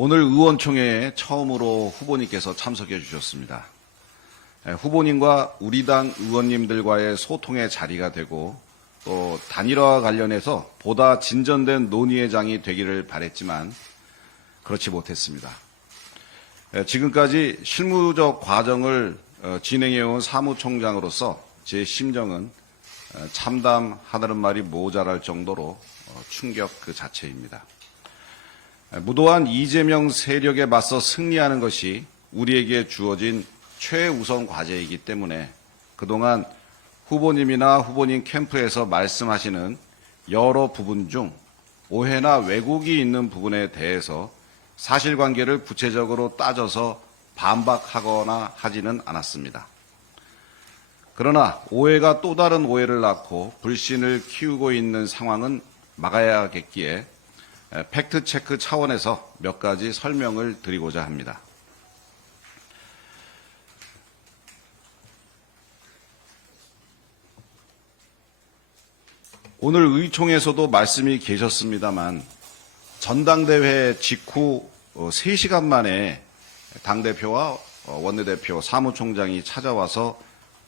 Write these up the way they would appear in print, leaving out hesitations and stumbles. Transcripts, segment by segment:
오늘 의원총회에 처음으로 후보님께서 참석해 주셨습니다. 후보님과 우리 당 의원님들과의 소통의 자리가 되고 또 단일화와 관련해서 보다 진전된 논의의 장이 되기를 바랬지만 그렇지 못했습니다. 지금까지 실무적 과정을 진행해온 사무총장으로서 제 심정은 참담하다는 말이 모자랄 정도로 충격 그 자체입니다. 무도한 이재명 세력에 맞서 승리하는 것이 우리에게 주어진 최우선 과제이기 때문에 그동안 후보님이나 후보님 캠프에서 말씀하시는 여러 부분 중 오해나 왜곡이 있는 부분에 대해서 사실관계를 구체적으로 따져서 반박하거나 하지는 않았습니다. 그러나 오해가 또 다른 오해를 낳고 불신을 키우고 있는 상황은 막아야겠기에 팩트체크 차원에서 몇 가지 설명을 드리고자 합니다. 오늘 의총에서도 말씀이 계셨습니다만 전당대회 직후 3시간 만에 당대표와 원내대표, 사무총장이 찾아와서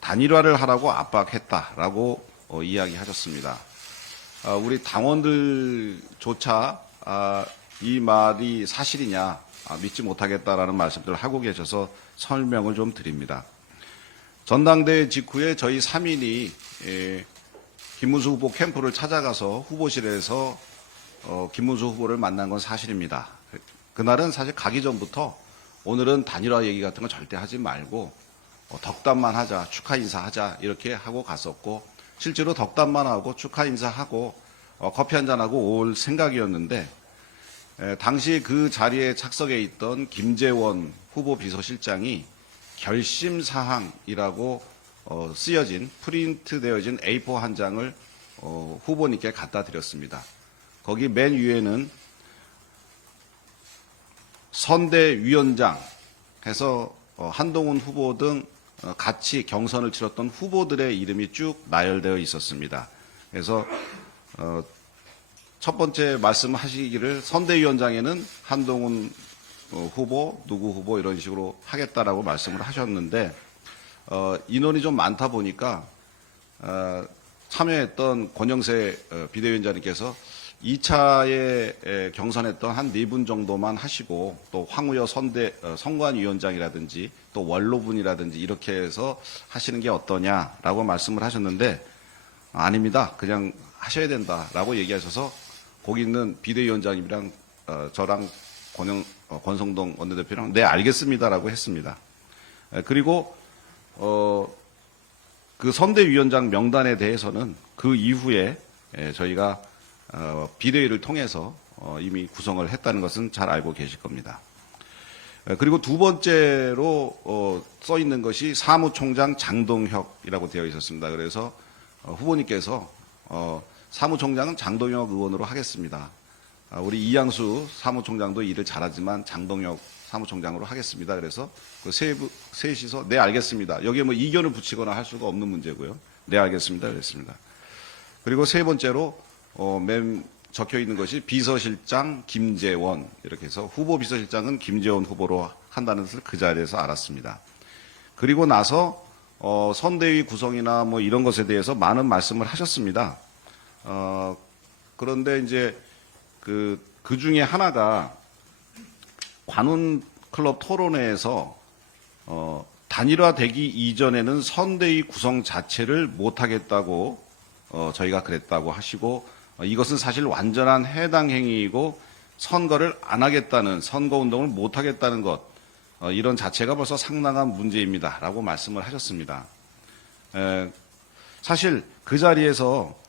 단일화를 하라고 압박했다라고 이야기하셨습니다. 우리 당원들조차 이 말이 사실이냐 믿지 못하겠다라는 말씀들을 하고 계셔서 설명을 좀 드립니다. 전당대회 직후에 저희 3인이 김문수 후보 캠프를 찾아가서 후보실에서 김문수 후보를 만난 건 사실입니다. 그날은 사실 가기 전부터 오늘은 단일화 얘기 같은 거 절대 하지 말고 덕담만 하자, 축하 인사하자 이렇게 하고 갔었고 실제로 덕담만 하고 축하 인사하고 커피 한잔하고 올 생각이었는데 당시 그 자리에 착석해 있던 김재원 후보 비서실장이 결심사항이라고 쓰여진 프린트되어진 A4 한 장을 후보님께 갖다 드렸습니다. 거기 맨 위에는 선대위원장 해서 한동훈 후보 등 같이 경선을 치렀던 후보들의 이름이 쭉 나열되어 있었습니다. 그래서 첫 번째 말씀하시기를 선대위원장에는 한동훈 후보, 누구 후보 이런 식으로 하겠다라고 말씀을 하셨는데 인원이 좀 많다 보니까 참여했던 권영세 비대위원장님께서 2차에 경선했던 한 4분 정도만 하시고 또 황우여 선관위원장이라든지 또 원로분이라든지 이렇게 해서 하시는 게 어떠냐라고 말씀을 하셨는데 아닙니다. 그냥 하셔야 된다라고 얘기하셔서 거기 있는 비대위원장님이랑 저랑 권성동 원내대표랑 네 알겠습니다라고 했습니다. 그리고 그 선대위원장 명단에 대해서는 그 이후에 저희가 비대위를 통해서 이미 구성을 했다는 것은 잘 알고 계실 겁니다. 그리고 두 번째로 써 있는 것이 사무총장 장동혁이라고 되어 있었습니다. 그래서 후보님께서 사무총장은 장동혁 의원으로 하겠습니다. 우리 이양수 사무총장도 일을 잘하지만 장동혁 사무총장으로 하겠습니다. 그래서 그 셋이서 네 알겠습니다. 여기에 뭐 이견을 붙이거나 할 수가 없는 문제고요. 네 알겠습니다. 그랬습니다. 그리고 세 번째로 맨 적혀 있는 것이 비서실장 김재원 이렇게 해서 후보 비서실장은 김재원 후보로 한다는 것을 그 자리에서 알았습니다. 그리고 나서 선대위 구성이나 뭐 이런 것에 대해서 많은 말씀을 하셨습니다. 그런데 이제 그 중에 하나가 관훈 클럽 토론회에서 단일화되기 이전에는 선대위 구성 자체를 못하겠다고 저희가 그랬다고 하시고 이것은 사실 완전한 해당 행위이고 선거를 안 하겠다는 선거운동을 못하겠다는 것 이런 자체가 벌써 상당한 문제입니다라고 말씀을 하셨습니다. 사실 그 자리에서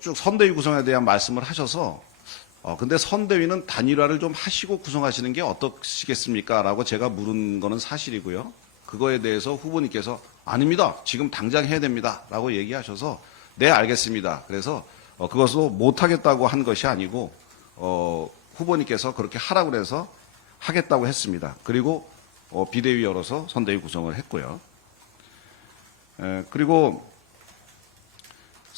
쭉 선대위 구성에 대한 말씀을 하셔서 근데 선대위는 단일화를 좀 하시고 구성하시는 게 어떠시겠습니까? 라고 제가 물은 거는 사실이고요. 그거에 대해서 후보님께서 아닙니다. 지금 당장 해야 됩니다. 라고 얘기하셔서 네 알겠습니다. 그래서 그것도 못하겠다고 한 것이 아니고 후보님께서 그렇게 하라고 해서 하겠다고 했습니다. 그리고 비대위 열어서 선대위 구성을 했고요. 그리고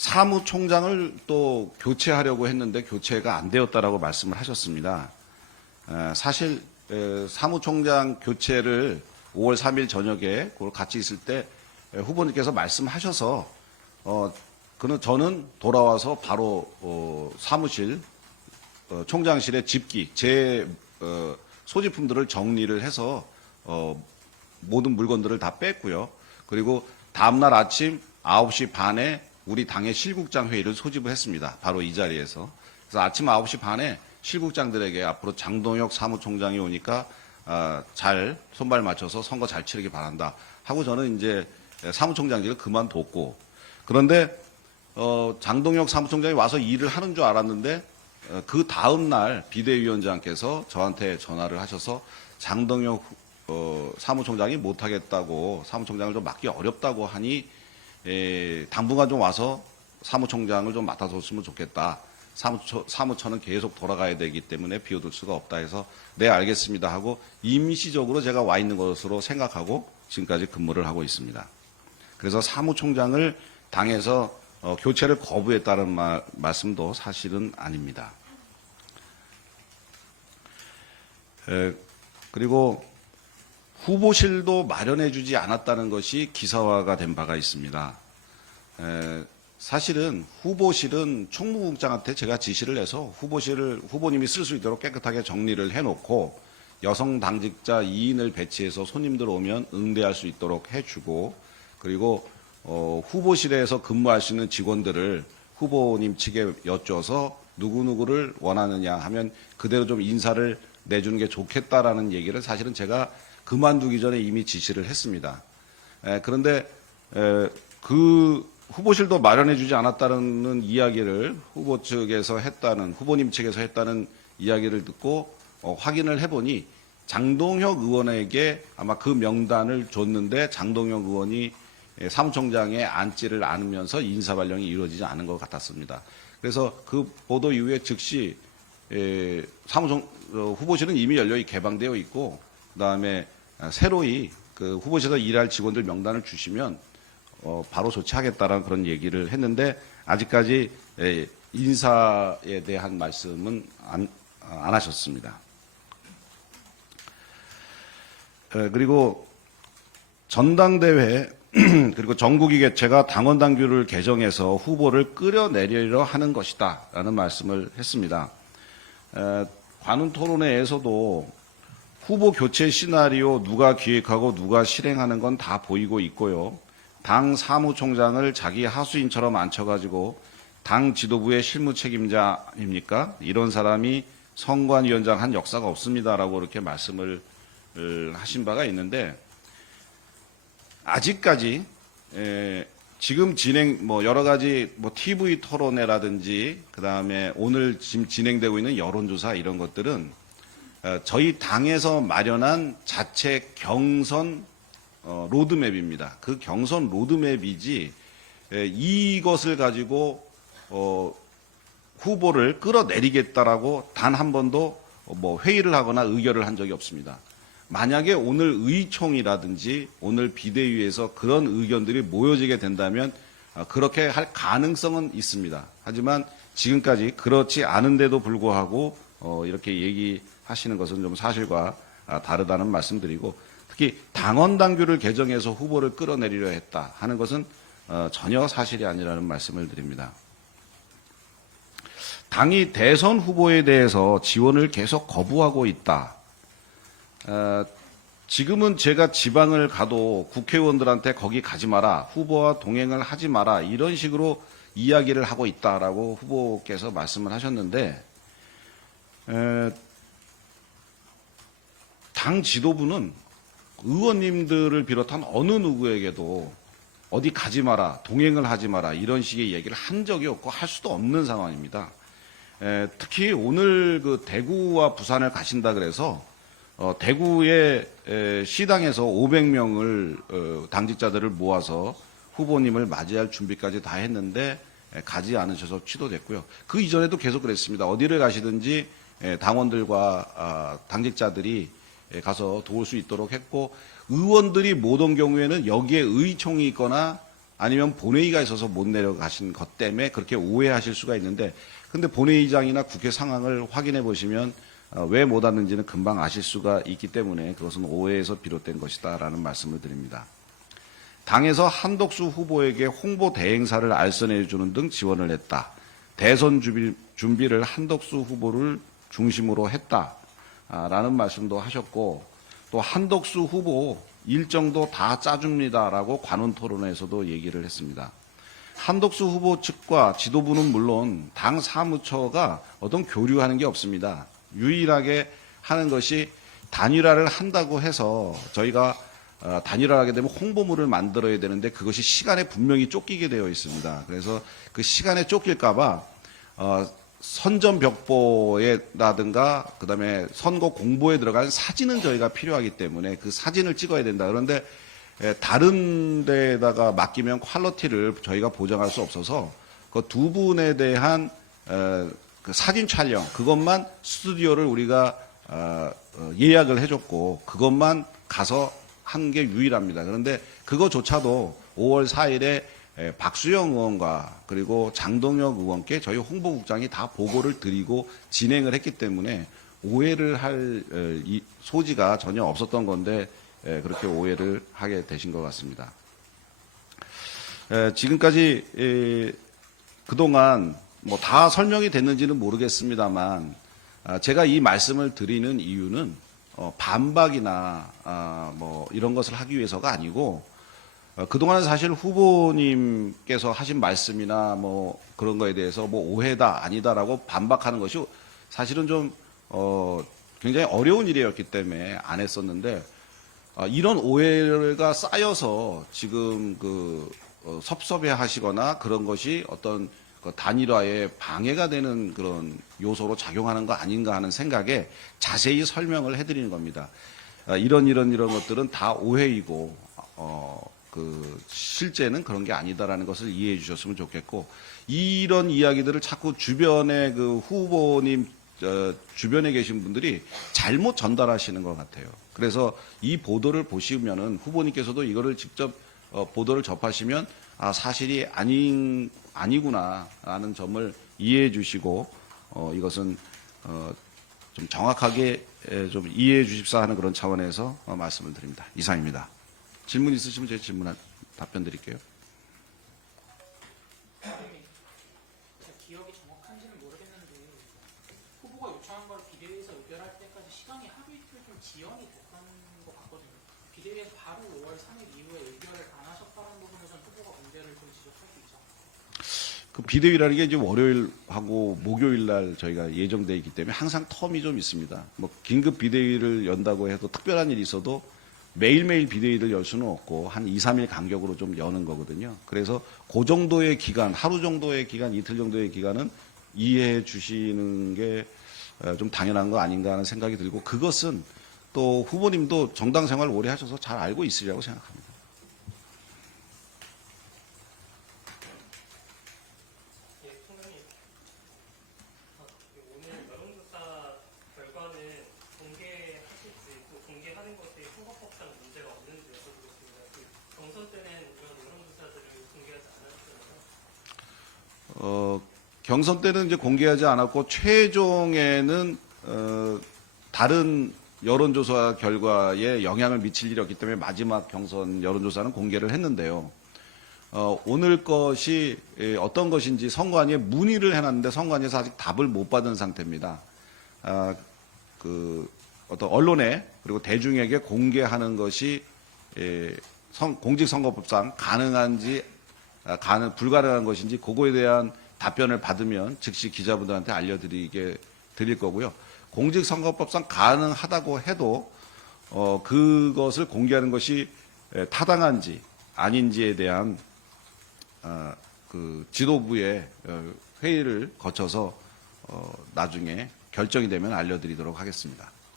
사무총장을 또 교체하려고 했는데 교체가 안 되었다라고 말씀을 하셨습니다. 사실 사무총장 교체를 5월 3일 저녁에 그걸 같이 있을 때 후보님께서 말씀하셔서 저는 돌아와서 바로 사무실 총장실의 집기 제 소지품들을 정리를 해서 모든 물건들을 다 뺐고요. 그리고 다음날 아침 9시 반에 우리 당의 실국장 회의를 소집을 했습니다. 바로 이 자리에서. 그래서 아침 9시 반에 실국장들에게 앞으로 장동혁 사무총장이 오니까 잘 손발 맞춰서 선거 잘 치르기 바란다 하고 저는 이제 사무총장직을 그만뒀고, 그런데 장동혁 사무총장이 와서 일을 하는 줄 알았는데 그 다음 날 비대위원장께서 저한테 전화를 하셔서 장동혁 사무총장이 못하겠다고, 사무총장을 좀 맡기 어렵다고 하니 당분간 좀 와서 사무총장을 좀 맡아줬으면 좋겠다. 사무처는 계속 돌아가야 되기 때문에 비워둘 수가 없다 해서 네 알겠습니다 하고 임시적으로 제가 와 있는 것으로 생각하고 지금까지 근무를 하고 있습니다. 그래서 사무총장을 당에서 교체를 거부했다는 말씀도 사실은 아닙니다. 그리고 후보실도 마련해주지 않았다는 것이 기사화가 된 바가 있습니다. 사실은 후보실은 총무국장한테 제가 지시를 해서 후보실을 후보님이 쓸 수 있도록 깨끗하게 정리를 해놓고 여성 당직자 2인을 배치해서 손님들 오면 응대할 수 있도록 해주고, 그리고 후보실에서 근무할 수 있는 직원들을 후보님 측에 여쭤서 누구누구를 원하느냐 하면 그대로 좀 인사를 내주는 게 좋겠다라는 얘기를 사실은 제가 그만두기 전에 이미 지시를 했습니다. 그런데 그 후보실도 마련해주지 않았다는 이야기를 후보 측에서 했다는, 후보님 측에서 했다는 이야기를 듣고 확인을 해보니 장동혁 의원에게 아마 그 명단을 줬는데 장동혁 의원이 사무총장에 앉지를 않으면서 인사 발령이 이루어지지 않은 것 같았습니다. 그래서 그 보도 이후에 즉시 후보실은 이미 열렬히 개방되어 있고, 그다음에 새로이 그 후보실에서 일할 직원들 명단을 주시면 바로 조치하겠다라는 그런 얘기를 했는데 아직까지 인사에 대한 말씀은 안 하셨습니다. 그리고 전당대회 그리고 정국위 개최가 당원 당규를 개정해서 후보를 끌어내리려 하는 것이다라는 말씀을 했습니다. 관훈 토론회에서도 후보 교체 시나리오 누가 기획하고 누가 실행하는 건 다 보이고 있고요. 당 사무총장을 자기 하수인처럼 앉혀가지고 당 지도부의 실무 책임자입니까? 이런 사람이 선관위원장 한 역사가 없습니다라고 이렇게 말씀을 하신 바가 있는데, 아직까지 지금 여러 가지 TV 토론회라든지 그다음에 오늘 지금 진행되고 있는 여론조사 이런 것들은 저희 당에서 마련한 자체 경선 로드맵입니다. 그 경선 로드맵이지 이것을 가지고 후보를 끌어내리겠다라고 단 한 번도 회의를 하거나 의결을 한 적이 없습니다. 만약에 오늘 의총이라든지 오늘 비대위에서 그런 의견들이 모여지게 된다면 그렇게 할 가능성은 있습니다. 하지만 지금까지 그렇지 않은데도 불구하고 이렇게 얘기하시는 것은 좀 사실과 다르다는 말씀드리고, 특히 당원 당규를 개정해서 후보를 끌어내리려 했다 하는 것은 전혀 사실이 아니라는 말씀을 드립니다. 당이 대선 후보에 대해서 지원을 계속 거부하고 있다. 지금은 제가 지방을 가도 국회의원들한테 거기 가지 마라, 후보와 동행을 하지 마라 이런 식으로 이야기를 하고 있다라고 후보께서 말씀을 하셨는데, 당 지도부는 의원님들을 비롯한 어느 누구에게도 어디 가지 마라, 동행을 하지 마라 이런 식의 얘기를 한 적이 없고 할 수도 없는 상황입니다. 특히 오늘 그 대구와 부산을 가신다 그래서 대구의 시당에서 500명을 당직자들을 모아서 후보님을 맞이할 준비까지 다 했는데 가지 않으셔서 취소됐고요. 그 이전에도 계속 그랬습니다. 어디를 가시든지 당원들과 당직자들이 가서 도울 수 있도록 했고, 의원들이 못 온 경우에는 여기에 의총이 있거나 아니면 본회의가 있어서 못 내려가신 것 때문에 그렇게 오해하실 수가 있는데, 근데 본회의장이나 국회 상황을 확인해 보시면 왜 못 왔는지는 금방 아실 수가 있기 때문에 그것은 오해에서 비롯된 것이다라는 말씀을 드립니다. 당에서 한덕수 후보에게 홍보 대행사를 알선해 주는 등 지원을 했다. 대선 준비를 한덕수 후보를 중심으로 했다라는 말씀도 하셨고, 또 한덕수 후보 일정도 다 짜줍니다라고 관훈 토론회에서도 얘기를 했습니다. 한덕수 후보 측과 지도부는 물론 당 사무처가 어떤 교류하는 게 없습니다. 유일하게 하는 것이 단일화를 한다고 해서 저희가 단일화하게 되면 홍보물을 만들어야 되는데 그것이 시간에 분명히 쫓기게 되어 있습니다. 그래서 그 시간에 쫓길까봐 선전벽보에라든가 그다음에 선거 공보에 들어간 사진은 저희가 필요하기 때문에 그 사진을 찍어야 된다. 그런데 다른 데다가 맡기면 퀄리티를 저희가 보장할 수 없어서 그 두 분에 대한 그 사진 촬영 그것만 스튜디오를 우리가 예약을 해줬고 그것만 가서 한 게 유일합니다. 그런데 그거조차도 5월 4일에 박수영 의원과 그리고 장동혁 의원께 저희 홍보국장이 다 보고를 드리고 진행을 했기 때문에 오해를 할 소지가 전혀 없었던 건데 그렇게 오해를 하게 되신 것 같습니다. 지금까지 그동안 뭐 다 설명이 됐는지는 모르겠습니다만 제가 이 말씀을 드리는 이유는 반박이나 뭐 이런 것을 하기 위해서가 아니고 그동안 사실 후보님께서 하신 말씀이나 뭐 그런 거에 대해서 뭐 오해다 아니다라고 반박하는 것이 사실은 좀 굉장히 어려운 일이었기 때문에 안 했었는데 이런 오해가 쌓여서 지금 섭섭해 하시거나 그런 것이 어떤 단일화에 방해가 되는 그런 요소로 작용하는 거 아닌가 하는 생각에 자세히 설명을 해드리는 겁니다. 이런 것들은 다 오해이고 실제는 그런 게 아니다라는 것을 이해해 주셨으면 좋겠고 이런 이야기들을 자꾸 주변에 그 후보님 주변에 계신 분들이 잘못 전달하시는 것 같아요. 그래서 이 보도를 보시면은 후보님께서도 이거를 직접 보도를 접하시면 사실이 아니구나라는 점을 이해해 주시고 이것은 좀 정확하게 좀 이해해 주십사 하는 그런 차원에서 말씀을 드립니다. 이상입니다. 질문 있으시면 제 질문 답변 드릴게요. 기억이 정확한지는 모르겠는데 후보가 요청한 걸 비대위에서 의결할 때까지 시간이 하루 이틀 좀 지연이 됐던 것 같거든요. 비대위에서 바로 5월 3일 이후에 의결을 안 하셨다는 부분에서는 후보가 문제를 좀 지적할 수 있죠. 그 비대위라는 게 이제 월요일하고 목요일 날 저희가 예정되어 있기 때문에 항상 텀이 좀 있습니다. 뭐 긴급 비대위를 연다고 해도 특별한 일이 있어도 매일매일 비대위를 열 수는 없고 한 2, 3일 간격으로 좀 여는 거거든요. 그래서 그 정도의 기간, 하루 정도의 기간, 이틀 정도의 기간은 이해해 주시는 게 좀 당연한 거 아닌가 하는 생각이 들고 그것은 또 후보님도 정당 생활 오래 하셔서 잘 알고 있으리라고 생각합니다. 오늘 여론조사 결과는 공개하실지 또 공개하는 것에 선거법상 문제가 없는지 여쭤보겠습니다. 경선 때는 이런 여론조사들을 공개하지 않았잖아요. 경선 때는 이제 공개하지 않았고 최종에는 다른 여론조사 결과에 영향을 미칠 일이 없기 때문에 마지막 경선 여론조사는 공개를 했는데요. 오늘 것이 어떤 것인지 선관위에 문의를 해놨는데 선관위에서 아직 답을 못 받은 상태입니다. 어떤 언론에 그리고 대중에게 공개하는 것이 공직선거법상 가능한지 불가능한 것인지 그거에 대한 답변을 받으면 즉시 기자분들한테 드릴 거고요. 공직선거법상 가능하다고 해도 그것을 공개하는 것이 타당한지 아닌지에 대한 그 지도부의 회의를 거쳐서 나중에 결정이 되면 알려드리도록 하겠습니다. 혹시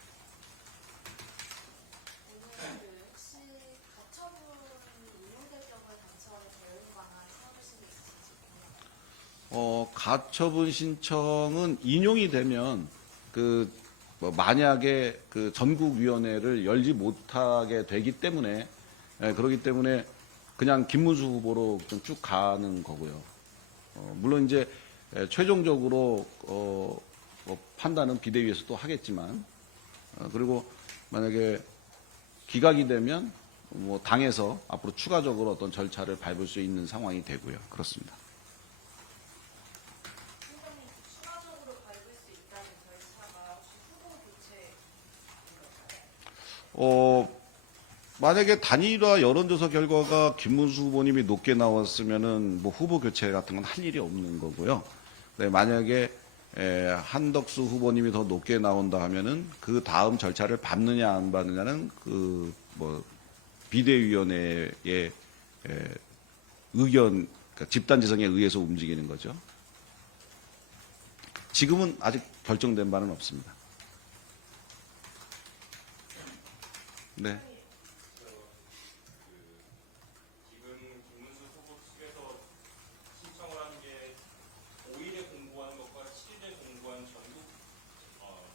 가처분 인용될 경우에 당첨의 대응 방안 세우신 게 있으신지? 가처분 신청은 인용이 되면 만약에 그 전국위원회를 열지 못하게 되기 때문에 그렇기 때문에 그냥 김문수 후보로 좀 쭉 가는 거고요. 물론 이제 최종적으로 뭐 판단은 비대위에서 또 하겠지만, 그리고 만약에 기각이 되면 뭐 당에서 앞으로 추가적으로 어떤 절차를 밟을 수 있는 상황이 되고요. 그렇습니다. 팀장님, 추가적으로 밟을 수 있다는 절차가 혹시 후보 교체인 걸까요? 만약에 단일화 여론조사 결과가 김문수 후보님이 높게 나왔으면은 뭐 후보 교체 같은 건 할 일이 없는 거고요. 네, 만약에 한덕수 후보님이 더 높게 나온다 하면은 그 다음 절차를 밟느냐 안 밟느냐는 그 뭐 비대위원회의 의견, 그러니까 집단지성에 의해서 움직이는 거죠. 지금은 아직 결정된 바는 없습니다. 네. 지금 김문수 후보 측에서 신청을 한 게 5일에 공고하는 것과 7일에 공고한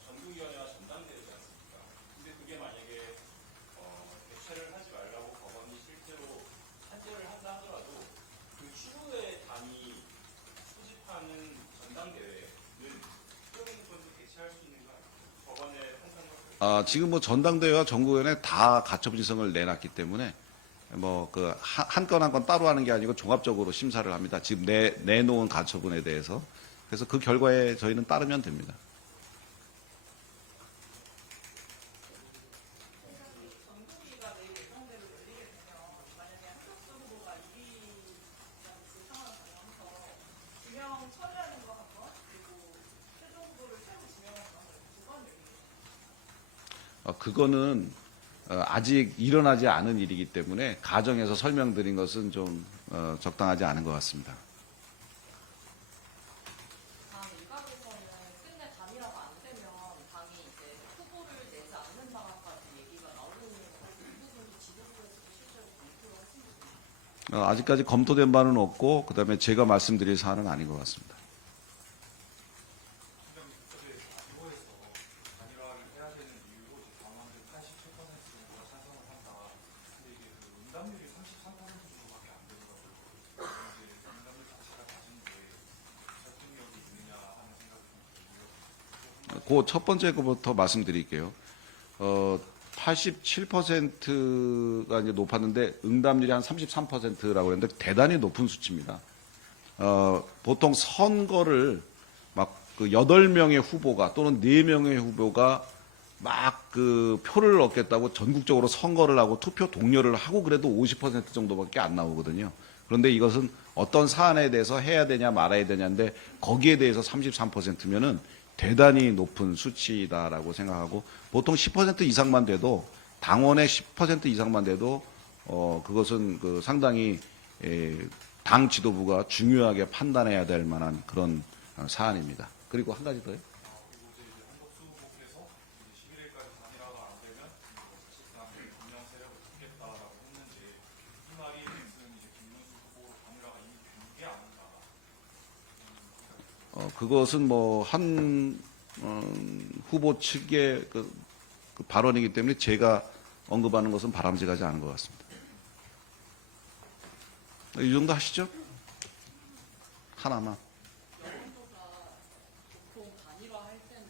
전국위원회와 전당대회지 않습니까? 근데 그게 만약에 개최를 하지 말라고 법원이 실제로 판결을 한다 하더라도 그 추후에 당이 소집하는 전당대회는 수령부에서 개최할 수 있는 거 아니에요? 법원의 판단과 지금 뭐 전당대회와 전국위원회 다 가처분지성을 내놨기 때문에 뭐 그 한 건 한 건 따로 하는 게 아니고 종합적으로 심사를 합니다. 지금 내놓은 가처분에 대해서. 그래서 그 결과에 저희는 따르면 됩니다. 전국위가 내일 예정대로 열리게 되면 만약에 한덕수 후보가 2위라는 그 상황을 반영해서 지명 처리하는 거 한 번, 그리고 최종 후보를 새로 지명하는 거 한 번, 두번 열리게 그거는 아직 일어나지 않은 일이기 때문에 가정에서 설명드린 것은 좀 적당하지 않은 것 같습니다. 당 일각에서는 끝내 단일화가 안 되면 당이 이제 후보를 내지 않는 방안까지 얘기가 나오는 이 부분도 지도부에서도 실제로 검토를 했습니다. 아직까지 검토된 바는 없고 그다음에 제가 말씀드릴 사안은 아닌 것 같습니다. 팀장님, 그때 기호에서 단일화를 해야 되는 이유로 당원들 87% 정도가 찬성을 한다. 근데 이게 그 응답률이 33% 정도밖에 안 되더라고요. 이제 응답률 자체가 낮은데 설득력이 있느냐 하는 생각이 좀 들고요. 그 첫 번째 거부터 말씀드릴게요. 87%가 이제 높았는데 응답률이 한 33%라고 했는데 대단히 높은 수치입니다. 보통 선거를 막 그 8명의 후보가 또는 4명의 후보가 막 그 표를 얻겠다고 전국적으로 선거를 하고 투표 동료를 하고 그래도 50% 정도밖에 안 나오거든요. 그런데 이것은 어떤 사안에 대해서 해야 되냐 말아야 되냐인데 거기에 대해서 33%면은 대단히 높은 수치다라고 생각하고 보통 10% 이상만 돼도 당원의 10% 이상만 돼도 그것은 그 상당히 당 지도부가 중요하게 판단해야 될 만한 그런 사안입니다. 그리고 한 가지 더요. 그리고 이제 한덕수 후보께서 이제 11일까지 단일화가 안 되면 사실상 분명 세력을 갖겠다라고 했는데 이 말이 무슨 이제 김문수 후보 단일화가 이미 된 게 아닌가. 그것은 뭐 한 후보 측의 그 발언이기 때문에 제가 언급하는 것은 바람직하지 않은 것 같습니다. 이 정도 하시죠? 하나만. 여론조사 보통 단일화할 때는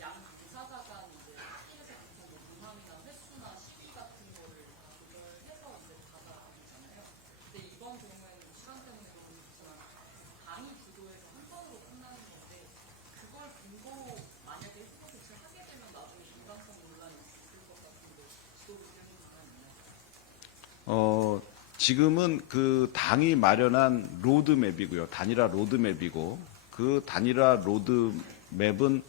양 당사자 간 이제 합의에서 보통 뭐 문항이나 횟수나 시기 같은 거를 다 조절해서 이제 받아들이잖아요. 근데 이번 경우에는 시간 때문에 그런 거지만 당이 주도해서 한 번으로 끝나는 건데 그걸 근거로 만약에 후보 교체를 하게 되면 나중에 중간성 논란이 있을 것 같은데 지도부 의견이 있나요? 지금은 그 당이 마련한 로드맵이고요. 단일화 로드맵이고 그 단일화 로드맵은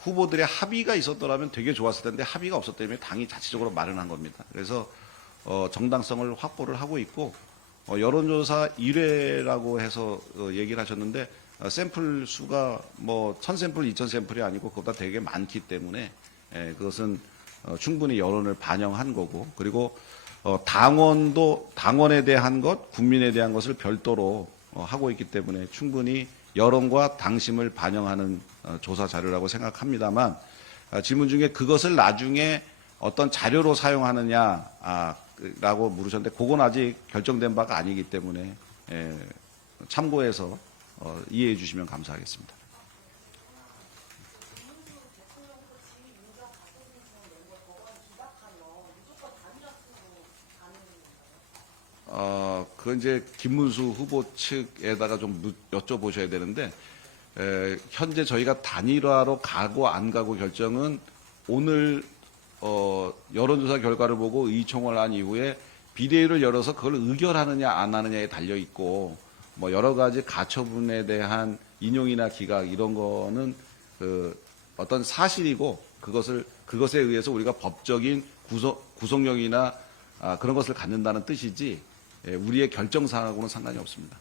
후보들의 합의가 있었더라면 되게 좋았을 텐데 합의가 없었기 때문에 당이 자체적으로 마련한 겁니다. 그래서 정당성을 확보를 하고 있고 여론조사 1회라고 해서 얘기를 하셨는데 샘플 수가 뭐 1000샘플, 2000샘플이 아니고 그보다 되게 많기 때문에 그것은 충분히 여론을 반영한 거고 그리고 당원도 당원에 대한 것, 국민에 대한 것을 별도로 하고 있기 때문에 충분히 여론과 당심을 반영하는 조사 자료라고 생각합니다만 질문 중에 그것을 나중에 어떤 자료로 사용하느냐라고 물으셨는데 그건 아직 결정된 바가 아니기 때문에 참고해서 이해해 주시면 감사하겠습니다. 그건 이제 김문수 후보 측에다가 좀 여쭤보셔야 되는데, 현재 저희가 단일화로 가고 안 가고 결정은 오늘 여론조사 결과를 보고 의총을 한 이후에 비대위를 열어서 그걸 의결하느냐 안 하느냐에 달려 있고, 뭐 여러 가지 가처분에 대한 인용이나 기각 이런 거는 어떤 사실이고, 그것에 의해서 우리가 법적인 구속력이나 그런 것을 갖는다는 뜻이지, 우리의 결정 사항하고는 상관이 없습니다.